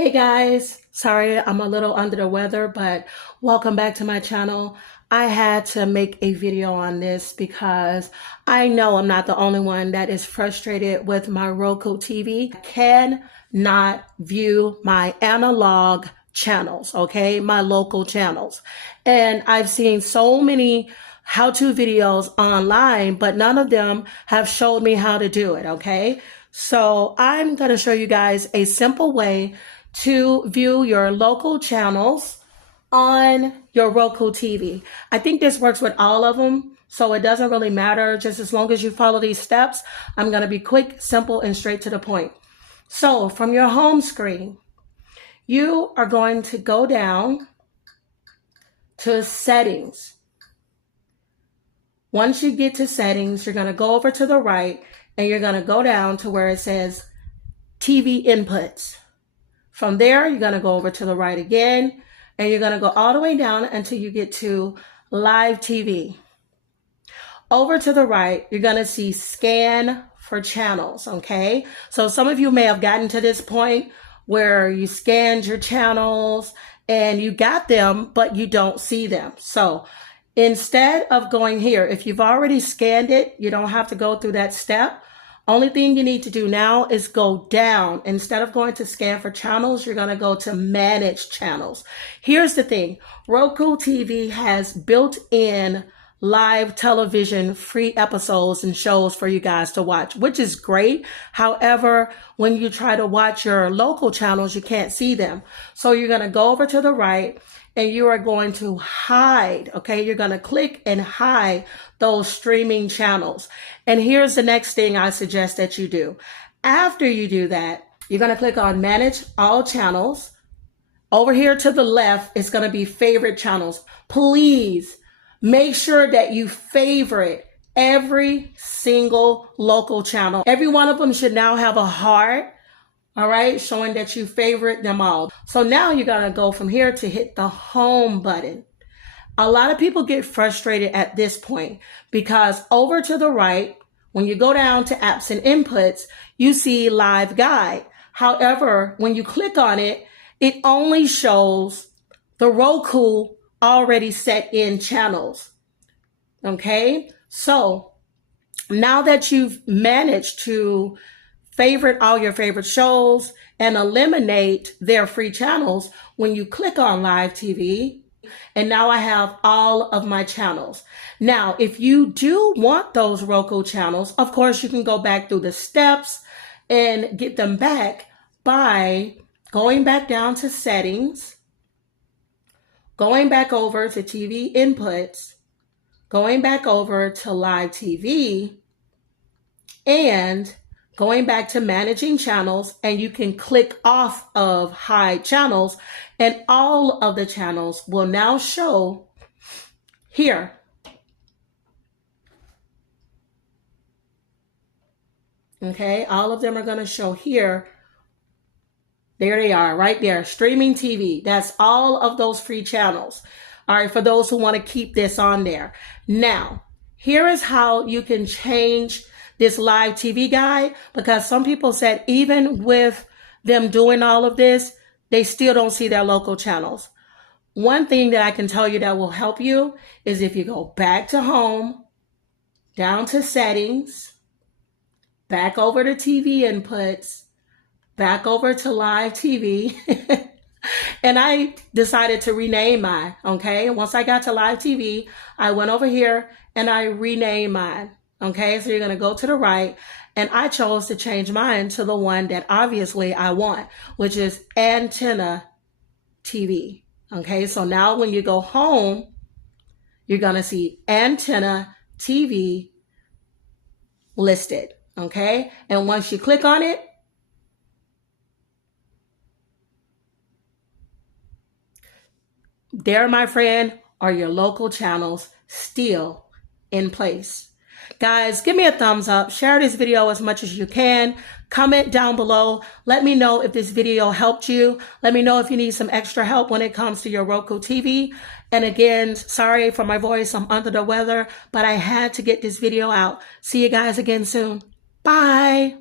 Hey guys, sorry I'm a little under the weather, but welcome back to my channel. I had to make a video on this because I know I'm not the only one that is frustrated with my Roku TV. I cannot view my analog channels, okay, my local channels. And I've seen so many how-to videos online, but none of them have showed me how to do it, okay? So I'm going to show you guys a simple way to view your local channels on your Roku TV. I think this works with all of them, so it doesn't really matter. Just as long as you follow these steps, I'm going to be quick, simple, and straight to the point. So from your home screen, you are going to go down to settings. Once you get to settings, you're going to go over to the right and you're going to go down to where it says TV inputs. From there, you're going to go over to the right again, and you're going to go all the way down until you get to live TV. Over to the right, you're going to see scan for channels, okay? So some of you may have gotten to this point where you scanned your channels and you got them, but you don't see them. So instead of going here, if you've already scanned it, you don't have to go through that step. Only thing you need to do now is go down. Instead of going to scan for channels, you're going to go to manage channels. Here's the thing. Roku TV has built-in live television free episodes and shows for you guys to watch, which is great. However, when you try to watch your local channels, you can't see them. So you're going to go over to the right and you are going to hide, okay? You're going to click and hide those streaming channels. And here's the next thing I suggest that you do. After you do that, you're going to click on Manage All Channels. Over here to the left, it's going to be Favorite Channels. Please make sure that you favorite every single local channel. Every one of them should now have a heart. All right, showing that you favorite them all. So now you're going to go from here to hit the home button. A lot of people get frustrated at this point because over to the right, when you go down to apps and inputs, you see live guide. However, when you click on it, it only shows the Roku already set in channels. Okay, so now that you've managed to favorite all your favorite shows and eliminate their free channels, when you click on live TV, and now I have all of my channels. Now, if you do want those Roku channels, of course, you can go back through the steps and get them back by going back down to settings, going back over to TV inputs, going back over to live TV, and going back to managing channels, and you can click off of hide channels, and all of the channels will now show here. Okay, all of them are going to show here. There they are, right there, streaming TV. That's all of those free channels. All right, for those who want to keep this on there. Now, here is how you can change this live TV guide, because some people said even with them doing all of this, they still don't see their local channels. One thing that I can tell you that will help you is if you go back to home, down to settings, back over to TV inputs, back over to live TV. And I decided to rename mine, okay? Once I got to live TV, I went over here and I renamed mine. Okay, so you're going to go to the right, and I chose to change mine to the one that obviously I want, which is Antenna TV. Okay, so now when you go home, you're going to see Antenna TV listed. Okay, and once you click on it, there, my friend, are your local channels still in place. Guys, give me a thumbs up, share this video as much as you can, comment down below, let me know if this video helped you, let me know if you need some extra help when it comes to your Roku TV, and again, sorry for my voice, I'm under the weather, but I had to get this video out. See you guys again soon. Bye.